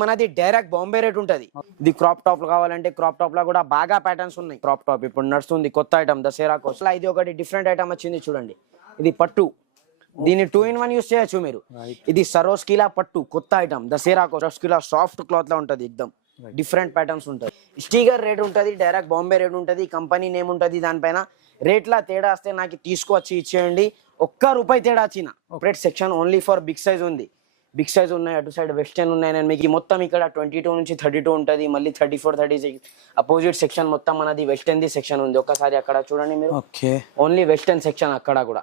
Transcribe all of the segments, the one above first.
మనది direct Bombay rate ఉంటది. ఇది క్రాప్ టాప్ కావాలంటే క్రాప్ టాప్ లో కూడా బాగా ప్యాటర్న్స్ ఉన్నాయి. క్రాప్ టాప్ ఇప్పుడు నడుస్తుంది కొత్త ఐటమ్ దసరా కోసం. ఇది ఒకటి డిఫరెంట్ ఐటమ్ వచ్చింది చూడండి. ఇది పట్టు, దీన్ని 2 in 1 యూస్ చేయొచ్చు మీరు. ఇది సరోస్కిలా పట్టు కొత్త ఐటమ్ దసరా కోసం. సరోస్కిలా సాఫ్ట్ క్లాత్ లా ఉంటది, ఎక్దమ్ డిఫరెంట్ ప్యాటర్న్స్ ఉంటాయి. స్టిగర్ రేట్ ఉంటది, డైరెక్ట్ బాంబే రేట్ ఉంటది, కంపెనీ నేమ్ ఉంటది దానిపైన. రేట్లా తేడా వస్తే నాకు తీసుకొచ్చి ఇచ్చేయండి. ₹1 తేడా వచ్చిన separate section only for big size ఉంది. బిగ్ సైజ్ ఉన్నాయి, అటు సైడ్ వెస్టర్న్ ఉన్నాయి. నేను మీకు మొత్తం ఇక్కడ 22 నుంచి 32 ఉంటుంది, మళ్ళీ 34, 36 అపోజిట్ సెక్షన్ మొత్తం మనది వెస్టర్న్ ది సెక్షన్ ఉంది. ఒక్కసారి అక్కడ చూడండి మీరు. ఓన్లీ వెస్టర్న్ సెక్షన్ అక్కడ కూడా.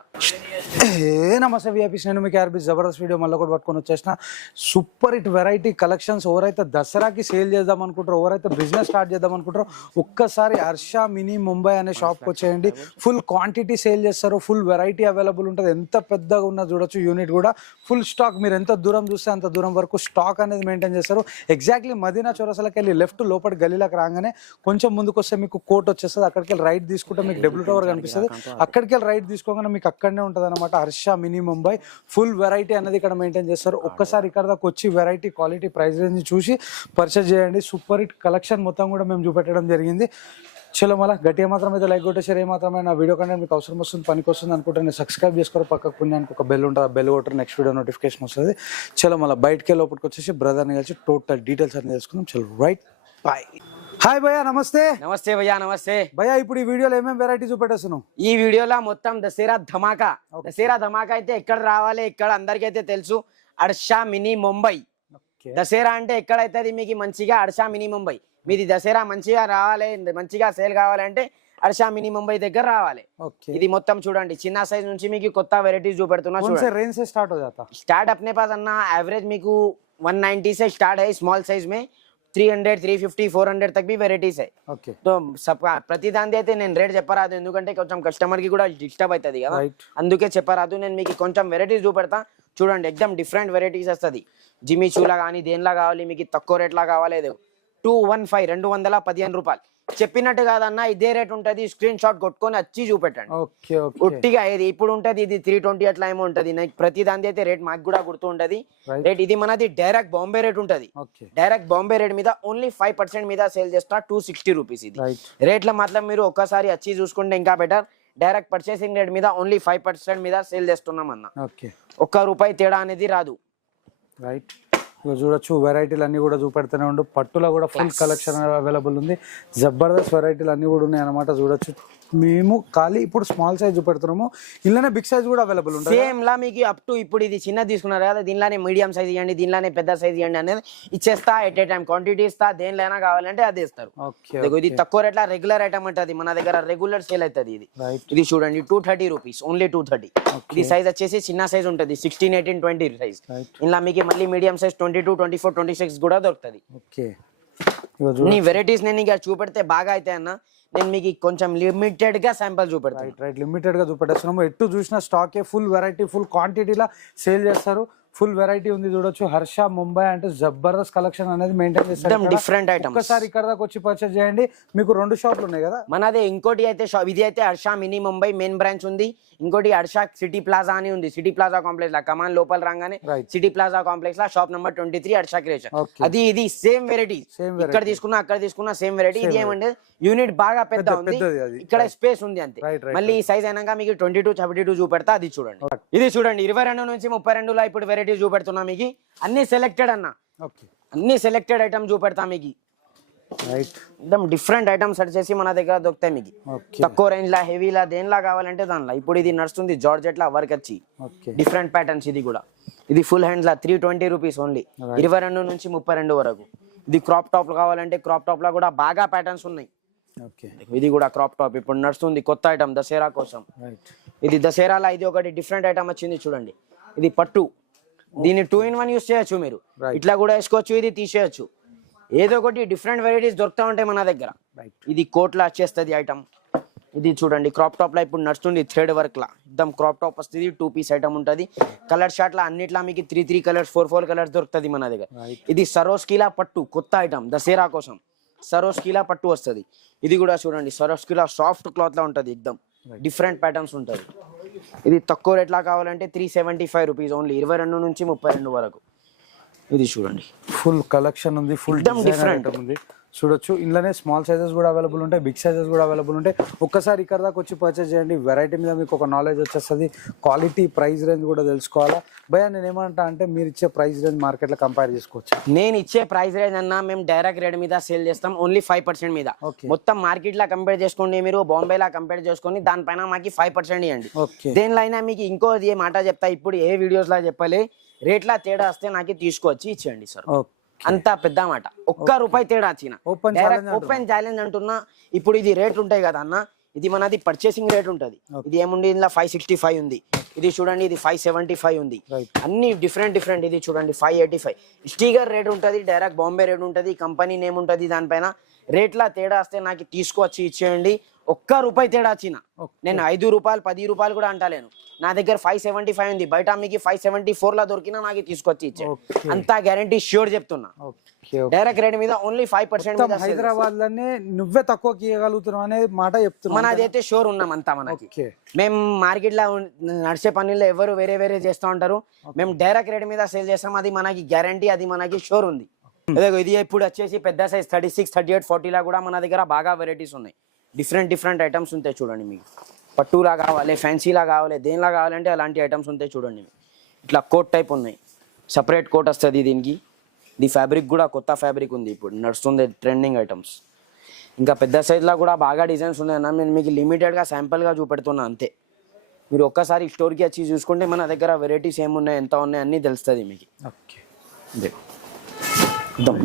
నమస్తే విఐపీస్, నేను మీకు ఆర్బీ జబర్దస్త్ వీడియో మళ్ళీ కూడా పట్టుకొని వచ్చేసిన. Super hit variety collections. ఎవరైతే దసరాకి సేల్ చేద్దాం అనుకుంటారో, ఎవరైతే బిజినెస్ స్టార్ట్ చేద్దాం అనుకుంటారో, ఒక్కసారి హర్ష మినీ ముంబై అనే షాప్కి వచ్చేయండి. ఫుల్ క్వాంటిటీ సేల్ చేస్తారు, ఫుల్ వెరైటీ అవైలబుల్ ఉంటుంది. ఎంత పెద్దగా ఉన్నా చూడొచ్చు. యూనిట్ కూడా ఫుల్ స్టాక్. మీరు ఎంత దూరం చూస్తే అంత దూరం వరకు స్టాక్ అనేది మెయింటైన్ చేస్తారు. ఎగ్జాక్ట్లీ మదీనా చౌరస్తాకి వెళ్ళి లెఫ్ట్ లోపల గలీలోకి రాగానే కొంచెం ముందుకు వస్తే మీకు కోర్ట్ వచ్చేస్తుంది. అక్కడికి వెళ్ళి రైట్ తీసుకుంటే మీకు డబ్ల్యూ టవర్ కనిపిస్తుంది. అక్కడికి వెళ్ళి రైట్ తీసుకోగానే మీకు అక్కడనే ఉంటుంది అనమాట Harsha mini Mumbai. Full variety అనేది ఇక్కడ మెయింటైన్ చేస్తారు. ఒక్కసారి ఇక్కడ దాకా వచ్చి వెరైటీ, క్వాలిటీ, ప్రైస్ రేంజ్ చూసి పర్చేస్ చేయండి. సూపర్ హిట్ కలెక్షన్ మొత్తం కూడా మేము చూపెట్టడం జరిగింది. చలో మళ్ళీ గట్టిగా మాత్రం అయితే లైక్ కొట్టేసారు. ఏ మాత్రమే నా వీడియో కంటే మీకు అవసరం వస్తుంది, పనికి వస్తుంది అనుకుంటే నేను సబ్స్క్రైబ్ చేసుకోరు. పక్కకు పుణ్యానికి ఒక బెల్ ఉంటుంది, ఆ బెల్ కొట్టరు, నెక్స్ట్ వీడియో నోటిఫికేషన్ వస్తుంది. చలో మళ్ళీ బయటకి లోపలికి వచ్చేసి బ్రదర్ని కలిసి టోటల్ డీటెయిల్స్ అన్ని తెలుసుకుందాం. చలో రైట్ బాయ్. హాయ్ భయ్యా, నమస్తే. నమస్తే భయ్యా, నమస్తే భయ్యా. ఇప్పుడు ఈ వీడియోలో ఏమేమి వెరైటీ చూపెట్టేస్తున్నావు? ఈ వీడియోలో మొత్తం దసరా ధమాకా. దసరా ధమాకా అయితే ఎక్కడ రావాలి, ఎక్కడ అందరికీ అయితే తెలుసు, హర్ష మినీ ముంబై. దసరా అంటే ఎక్కడైతుంది మీకు మంచిగా, హర్ష మినీ ముంబై. మీది దసరా మంచిగా రావాలి, మంచిగా సేల్ కావాలంటే హర్ష మినీ ముంబై దగ్గర రావాలి. ఇది మొత్తం చూడండి, చిన్న సైజ్ నుంచి మీకు కొత్త వెరైటీస్ చూపెడుతున్నా. స్టార్ట్ अपने पास अन्ना एवरेज మీకు 190 से स्टार्ट है. स्मॉल साइज में 300, 350, 400 तक भी వెరైటీస్ है. तो सब ప్రతి దాని అయితే నేను రేట్ చెప్పరాదు, ఎందుకంటే కొంచెం కస్టమర్ కి కూడా డిస్టర్బ్ అవుతుంది కదా, అందుకే చెప్పరాదు. నేను మీకు కొంచెం వెరైటీస్ చూపెడతా చూడండి. ఎక్దమ్ డిఫరెంట్ వెరైటీస్ వస్తుంది. జిమ్మి చూలా కానీ దేనిలా కావాలి మీకు, తక్కువ రేట్లా కావాలి. 215 215 చెప్పినట్టు కాదన్నా, ఇదే రేట్ ఉంటది. స్క్రీన్ షాట్ కొట్టుకొని వచ్చి చూపెట్టండి. ఒట్టిగా ఇది ఇప్పుడు ఉంటది, ఇది 320 అట్లా ఏమో ఉంటది. ప్రతి దాని అయితే రేట్ మాకు కూడా గుర్తు ఉంటది. రేట్ ఇది మనది డైరెక్ట్ బాంబే రేట్ ఉంటది. డైరెక్ట్ బాంబే రేట్ మీద ఓన్లీ 5% మీద సేల్ చేస్తా. ₹260 ఇది రేట్ల. మాత్రం మీరు ఒక్కసారి వచ్చి చూసుకుంటే ఇంకా బెటర్. డైరెక్ట్ పర్చేసింగ్ రేట్ మీద ఓన్లీ 5% మీద సేల్ చేస్తున్నాం అన్న. ₹1 తేడా అనేది రాదు. రైట్, చూడొచ్చు. వెరైటీలు అన్ని కూడా చూపెడుతూనే ఉండు. పట్టులో కూడా ఫుల్ కలెక్షన్ అవైలబుల్ ఉంది. జబర్దస్త్ వెరైటీలు అన్ని కూడా ఉన్నాయి అనమాట. చూడొచ్చు. మేము ఖాళీ ఇప్పుడు స్మాల్ సైజ్ చూపెడుతున్నాము, ఇలానే బిగ్ సైజ్ కూడా అవైలబుల్ ఉంటుంది. సేమ్ లా మీకు అప్ టు ఇప్పుడు ఇది చిన్న తీసుకున్నారు కదా, దీనిలోనే మీడియం సైజ్ ఇవ్వండి, దీనిలోనే పెద్ద సైజ్ ఇవ్వండి అనేది ఇచ్చేస్తా. ఎట్ ఏ టైం క్వాంటిటీ ఇస్తా. దేనిలైనా కావాలంటే అది ఇస్తారు. ఇది తక్కువ రేట్ల రెగ్యులర్ ఐటమ్ ఉంటుంది మన దగ్గర, రెగ్యులర్ సేల్ అవుతుంది. ఇది చూడండి ₹230, ఓన్లీ 230. ఇది సైజ్ వచ్చేసి చిన్న సైజ్ ఉంటుంది, 16, 18, 20 సైజ్. ఇలా మీకు మళ్ళీ మీడియం సైజ్ 22, 24, 26 కూడా దొరుకుతుంది. నీ వెరైటీస్ నేను ఇక చూపెడితే బాగా అయితే అన్న, నేను మీకు కొంచెం లిమిటెడ్ గా శాంపుల్ చూపెడతాను. రైట్, లిమిటెడ్ గా చూపెట్టేస్తున్నాము. ఎటు చూసిన స్టాకే ఫుల్ వెరైటీ, ఫుల్ క్వాంటిటీలా సేల్ చేస్తారు. ఫుల్ వెరైటీ ఉంది. చూడొచ్చు. హర్ష ముంబై అంటే జబర్దస్త్ కలెక్షన్ అనేది మెయింటైన్ చేస్తారు. Different items. ఒకసారి ఇక్కడ దాకా వచ్చి పర్చేస్ చేయండి. మీకు 2 షాపులు ఉన్నాయి కదా. మనదే ఇంకోటి అయితే షాప్, ఇది అయితే Harsha mini Mumbai main branch ఉంది. ఇంకోటి హర్ష సిటీ ప్లాజా అని ఉంది. సిటీ ప్లాజా కాంప్లెక్స్ లా కమాన్ లోపల రాగానే సిటీ ప్లాజా కాంప్లెక్స్ లా షాప్ నెంబర్ 23 హర్ష క్రియేషన్. అది ఇది సేమ్ వెరైటీ. ఇక్కడ తీసుకున్నా అక్కడ తీసుకున్నా సేమ్ వెరైటీ. ఇది ఏమంటే యూనిట్ బాగా పెద్ద ఉంది, ఇక్కడ స్పేస్ ఉంది అంతే. మళ్ళీ ఈ సైజ్ అయినాక మీకు 22, 32 చూపెడతా. అది చూడండి. ఇది చూడండి 22 నుంచి 32 ఇప్పుడు వెరైటీ చూపెడుతున్నా మీకు. అన్ని సెలెక్టెడ్ అన్న, అన్ని సెలెక్టెడ్ ఐటమ్ చూపెడతా మీకు. ఎక్దమ్ డిఫరెంట్ ఐటమ్స్ వచ్చేసి మన దగ్గర దొరుకుతాయి మీకు. తక్కువ రేంజ్ లా, హెవీలా, దేనిలా కావాలంటే దానిలా. ఇప్పుడు ఇది నడుస్తుంది జార్జెట్ లా వర్క్ వచ్చి డిఫరెంట్ ప్యాటర్న్స్. ఇది కూడా ఇది ఫుల్ హ్యాండ్ లా ₹320 ఓన్లీ. 22 నుంచి 32 వరకు. ఇది క్రాప్ టాప్ కావాలంటే క్రాప్ టాప్ లా కూడా బాగా ప్యాటర్న్స్ ఉన్నాయి. ఇది కూడా క్రాప్ టాప్ ఇప్పుడు నడుస్తుంది కొత్త ఐటమ్ దసరా కోసం. ఇది దసరాలో ఇది ఒకటి డిఫరెంట్ ఐటమ్ వచ్చింది చూడండి. ఇది పట్టు, దీన్ని 2 in 1 యూస్ చేయొచ్చు మీరు. ఇట్లా కూడా వేసుకోవచ్చు, ఇది తీసేయచ్చు. ఏదో ఒకటి డిఫరెంట్ వెరైటీస్ దొరుకుతా ఉంటాయి మన దగ్గర. ఇది కోట్లా వచ్చేస్తుంది ఐటమ్. ఇది చూడండి క్రాప్ టాప్ లా ఇప్పుడు నడుస్తుంది థ్రెడ్ వర్క్ లా. ఎక్దమ్ క్రాప్ టాప్ వస్తుంది. 2 పీస్ ఐటమ్ ఉంటుంది. కలర్ షార్ట్ లా అన్నిట్లా మీకు 3 కలర్స్, 4 కలర్స్ దొరుకుతుంది మన దగ్గర. ఇది సరోస్కిలా పట్టు కొత్త ఐటమ్ దసరా కోసం. సరోస్కిలా పట్టు వస్తుంది. ఇది కూడా చూడండి, సరోస్కిలా సాఫ్ట్ క్లాత్ లా ఉంటుంది. ఎక్దమ్ డిఫరెంట్ ప్యాటర్న్స్ ఉంటుంది. ఇది తక్కువ రేట్లా కావాలంటే ₹375 ఓన్లీ. 22 నుంచి 32 వరకు. ఇది చూడండి ఫుల్ కలెక్షన్ ఉంది, ఫుల్ డిఫరెంట్ ఉంది చూడొచ్చు. ఇందులోనే స్మాల్ సైజెస్ కూడా అవైలబుల్ ఉంటాయి, బిగ్ సైజెస్ కూడా అవైలబుల్ ఉంటాయి. ఒక్కసారి ఇక్కడ దాకా వచ్చి పర్చేస్ చేయండి, వెరైటీ మీద మీకు ఒక నాలెడ్జ్ వచ్చేస్తుంది, క్వాలిటీ ప్రైస్ రేంజ్ కూడా తెలుసుకోవాలా. భయ్యా నేను ఏమంటా అంటే మీరు ఇచ్చే ప్రైస్ రేంజ్ మార్కెట్లో కంపేర్ చేసుకోవచ్చు. నేను ఇచ్చే ప్రైస్ రేంజ్ అన్న మేము డైరెక్ట్ రేట్ మీద సేల్ చేస్తాం, ఓన్లీ 5% మీద. మొత్తం మార్కెట్ లా కంపేర్ చేసుకోండి, మీరు బాంబే లా కంపేర్ చేసుకొని దానిపైన మాకు 5% ఇవ్వండి. దేనిలో అయినా మీకు ఇంకోది మాట చెప్తా, ఇప్పుడు ఏ వీడియోస్ లా చెప్పలే, రేట్లా తేడా వస్తే నాకు తీసుకొచ్చి ఇచ్చేయండి సార్. అంత పెద్ద మాట, ఒక్క రూపాయి తేడా వచ్చిన ఓపెన్ ఛాలెంజ్ అంటున్నా. ఇప్పుడు ఇది రేట్ ఉంటాయి కదా అన్న, ఇది మనది పర్చేసింగ్ రేట్ ఉంటది. ఇది ఏముంది ఇందులో 565 ఉంది, ఇది చూడండి ఇది 575 ఉంది, అన్ని డిఫరెంట్. ఇది చూడండి 585 స్టీగర్ రేట్ ఉంటది, డైరెక్ట్ బాంబే రేట్ ఉంటది, కంపెనీ నేమ్ ఉంటది దానిపైన. రేట్లా తేడా వస్తే నాకు తీసుకొచ్చి ఇచ్చేయండి. ఒక్క రూపాయి తేడా వచ్చిన నేను 5 రూపాయలు 10 రూపాయలు కూడా అంటలేను. నా దగ్గర 575 ఉంది, బయట మీకు 574 లా దొరికినా నాకు తీసుకొచ్చి ఇచ్చే అంతా గ్యారంటీ ష్యూర్ చెప్తున్నా. డైరెక్ట్ రేట్ మీద ఓన్లీ 5% హైదరాబాద్ లోనే నువ్వే తక్కువ ఇవ్వగలుగుతున్నావు అనే మాట చెప్తున్నా. మనదైతే షూర్ ఉన్నాం అంతా. మనకి మేము మార్కెట్ లో నడిచే పనుల్లో ఎవరు వేరే చేస్తూ ఉంటారు, మేము డైరెక్ట్ రేట్ మీద సేల్ చేస్తాం. అది మనకి గ్యారంటీ, అది మనకి షూర్ ఉంది. ఇది ఇప్పుడు వచ్చేసి పెద్ద సైజ్ 36, 38, 40 లా కూడా మన దగ్గర బాగా వెరైటీస్ ఉన్నాయి. డిఫరెంట్ ఐటమ్స్ ఉంటాయి చూడండి. మీకు పట్టులా కావాలి, ఫ్యాన్సీలా కావాలి, దేనిలా కావాలంటే అలాంటి ఐటమ్స్ ఉంటాయి చూడండి. ఇట్లా కోట్ టైప్ ఉన్నాయి, సపరేట్ కోట్ వస్తుంది దీనికి. ఇది ఫ్యాబ్రిక్ కూడా కొత్త ఫ్యాబ్రిక్ ఉంది, ఇప్పుడు నడుస్తుంది ట్రెండింగ్ ఐటమ్స్. ఇంకా పెద్ద సైజ్లో కూడా బాగా డిజైన్స్ ఉన్నాయన్న, నేను మీకు లిమిటెడ్గా శాంపుల్గా చూపెడుతున్నా అంతే. మీరు ఒక్కసారి స్టోర్కి వచ్చి చూసుకుంటే మన దగ్గర వెరైటీస్ ఏమున్నాయి, ఎంత ఉన్నాయి అన్నీ తెలుస్తుంది మీకు.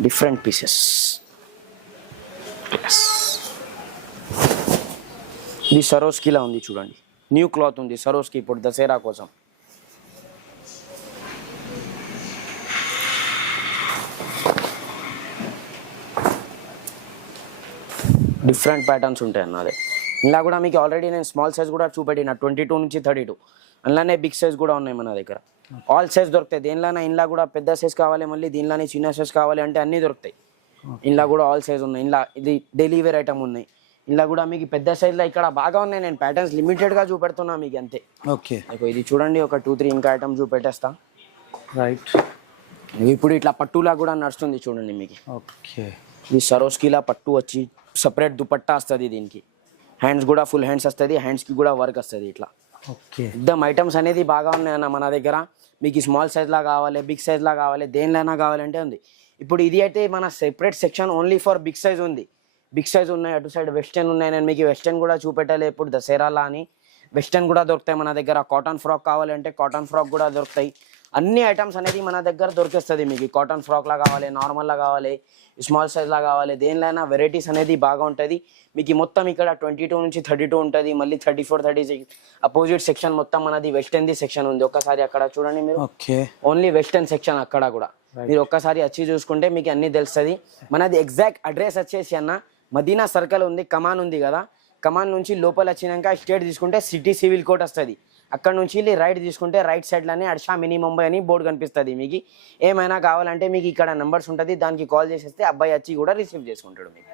Different pieces. ఇది సరోస్కీలా ఉంది చూడండి, న్యూ క్లాత్ ఉంది సరోస్కి ఇప్పుడు దసరా కోసం. డిఫరెంట్ ప్యాటర్న్స్ ఉంటాయి అన్నది. ఇలా కూడా మీకు ఆల్రెడీ నేను స్మాల్ సైజ్ కూడా చూపెట్టిన 22 నుంచి 32. అందులోనే బిగ్ సైజ్ కూడా ఉన్నాయి మన దగ్గర. ఆల్ సైజ్ దొరుకుతాయి దేనిలోనే. ఇంట్లో కూడా పెద్ద సైజ్ కావాలి, మళ్ళీ దీనిలోనే చిన్న సైజ్ కావాలి అంటే అన్నీ దొరుకుతాయి. ఇంట్లో కూడా ఆల్ సైజ్ ఉన్నాయి. ఇలా ఇది డైలీ వేర్ ఐటమ్ ఉన్నాయి. ఇలా కూడా మీకు పెద్ద సైజ్లో ఇక్కడ బాగా ఉన్నాయి. నేను ప్యాటర్న్స్ లిమిటెడ్గా చూపెడుతున్నా మీకు అంతే. ఓకే ఇది చూడండి, ఒక 2-3 ఇంకా ఐటమ్ చూపెట్టేస్తా. రైట్. ఇప్పుడు ఇట్లా పట్టులా కూడా నడుస్తుంది చూడండి మీకు. ఓకే. ఇది సరోస్కీలా పట్టు వచ్చి సపరేట్ దుపట్టా వస్తుంది దీనికి. హ్యాండ్స్ కూడా ఫుల్ హ్యాండ్స్ వస్తుంది, హ్యాండ్స్కి కూడా వర్క్ వస్తుంది ఇట్లా. ఓకే. ఇద్దం ఐటమ్స్ అనేది బాగా ఉన్నాయన్న మన దగ్గర. మీకు స్మాల్ సైజ్లా కావాలి, బిగ్ సైజ్లా కావాలి, దేనిలైనా కావాలంటే ఉంది. ఇప్పుడు ఇది అయితే మన separate section only for big size ఉంది. బిగ్ సైజ్ ఉన్నాయి, అటు సైడ్ వెస్టర్న్ ఉన్నాయి. నేను మీకు వెస్టర్న్ కూడా చూపెట్టాలి ఇప్పుడు దసరాలా అని. వెస్టర్న్ కూడా దొరుకుతాయి మన దగ్గర. కాటన్ ఫ్రాక్ కావాలంటే కాటన్ ఫ్రాక్ కూడా దొరుకుతాయి. అన్ని ఐటమ్స్ అనేది మన దగ్గర దొరికేస్తుంది మీకు. కాటన్ ఫ్రాక్లా కావాలి, నార్మల్లా కావాలి, స్మాల్ సైజ్లా కావాలి, దేనిలైనా వెరైటీస్ అనేది బాగా ఉంటుంది మీకు. మొత్తం ఇక్కడ 22 నుంచి 32 ఉంటుంది, మళ్ళీ 34, 36 అపోజిట్ సెక్షన్ మొత్తం మనది వెస్టర్న్ది సెక్షన్ ఉంది. ఒక్కసారి అక్కడ చూడండి మీరు, ఓన్లీ వెస్టర్న్ సెక్షన్ అక్కడ కూడా. మీరు ఒక్కసారి వచ్చి చూసుకుంటే మీకు అన్ని తెలుస్తుంది. మనది ఎగ్జాక్ట్ అడ్రస్ వచ్చేసి అన్న మదీనా సర్కిల్ ఉంది, కమాన్ ఉంది కదా, కమాన్ నుంచి లోపల వచ్చినాక స్ట్రేట్ తీసుకుంటే సిటీ సివిల్ కోర్ట్ వస్తుంది. అక్కడ నుంచి రైట్ తీసుకుంటే రైట్ సైడ్లోనే అర్షా మినీ ముంబై అని బోర్డు కనిపిస్తుంది మీకు. ఏమైనా కావాలంటే మీకు ఇక్కడ నెంబర్స్ ఉంటుంది, దానికి కాల్ చేసేస్తే అబ్బాయి వచ్చి కూడా రిసీవ్ చేసుకుంటాడు మీకు.